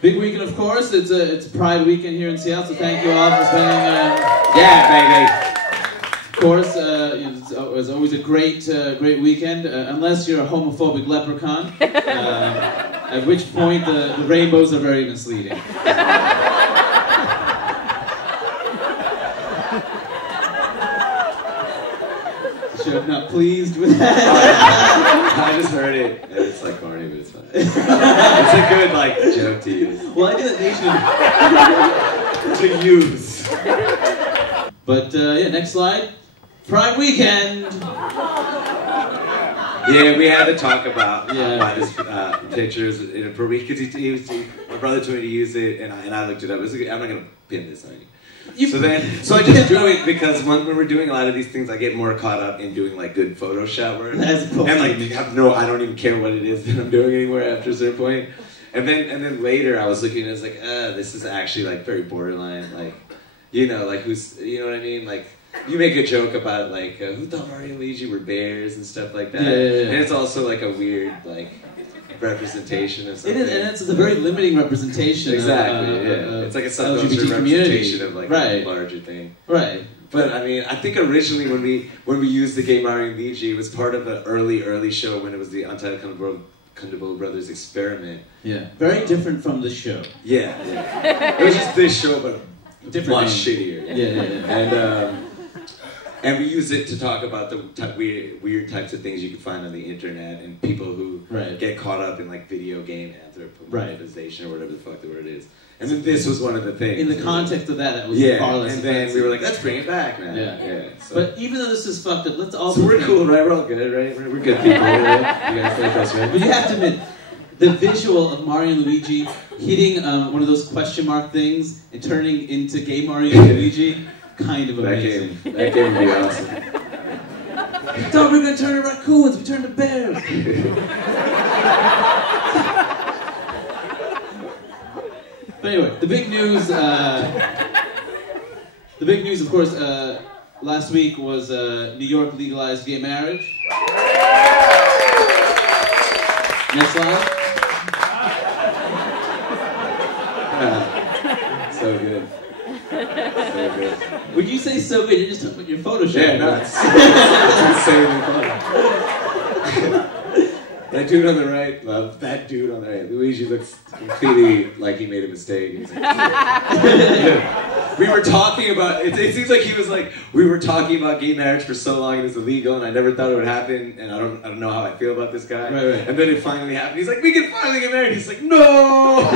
Big weekend, of course. It's Pride weekend here in Seattle, so thank you all for spending. Yeah, baby. Of course, it's always a great weekend, unless you're a homophobic leprechaun, at which point the rainbows are very misleading. Sure, I'm not pleased with that. I just heard it, and it's like corny, but it's fine. It's a good, like, joke to use. Well, I did that To use. But, yeah, next slide. Pride weekend! Yeah, we had to talk about why this pictures inappropriate, because my brother told me to use it, and I looked it up. I'm not going to pin this on you. So I just do it because when we're doing a lot of these things, I get more caught up in doing like good Photoshop work, and like I don't even care what it is that I'm doing anymore after a certain point. And then later I was looking and I was like, this is actually like very borderline, like like who's what I mean, like you make a joke about like who thought Mario and Luigi were bears and stuff like that, and it's also like a weird like representation of something. It is, and it's a very limiting representation. Exactly, it's like a subculture representation of like a larger thing. Right. But I mean, I think originally when we used the Gay Mario and Luigi, it was part of an early show when it was the Untitled Kondabolu Brothers Experiment. Yeah. Very different from the show. Yeah. It was just this show, but much shittier. Yeah. And we use it to talk about the weird types of things you can find on the internet and people who get caught up in like video game anthropomorphization or whatever the fuck the word is. And then this was one of the things. In the context of that was far less and then offensive. we were like, let's bring it back now. Yeah. So. But even though this is fucked up, let's all. So we're cool, right? We're all good, right? We're good people, right? You guys like us, right? But you have to admit, the visual of Mario and Luigi hitting one of those question mark things and turning into Gay Mario and Luigi. Kind of amazing. That game would be awesome. I thought we were going to turn to raccoons, we turned to bears. But anyway, the big news, of course, last week was New York legalized gay marriage. Next slide. So good. So good. When you say so good, you're just talking about your Photoshop. Yeah, no, it's insanely funny. That dude on the right, that dude on the right, Luigi looks completely like he made a mistake. We were talking about, it seems like he was like, we were talking about gay marriage for so long and it's illegal and I never thought it would happen and I don't know how I feel about this guy. Right. And then it finally happened. He's like, we can finally get married. He's like, no!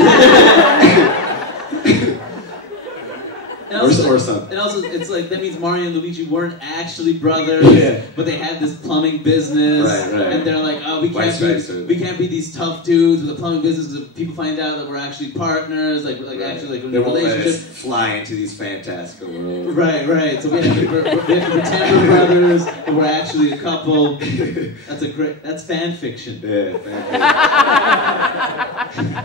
Or something. And also, it's like, that means Mario and Luigi weren't actually brothers, but they had this plumbing business, and they're like, oh, we can't be these tough dudes with a plumbing business because if people find out that we're actually partners, actually in a relationship. Fly into these fantastical worlds. Right. So we have to pretend we're brothers, but we're actually a couple. That's fan fiction. Yeah, fan fiction.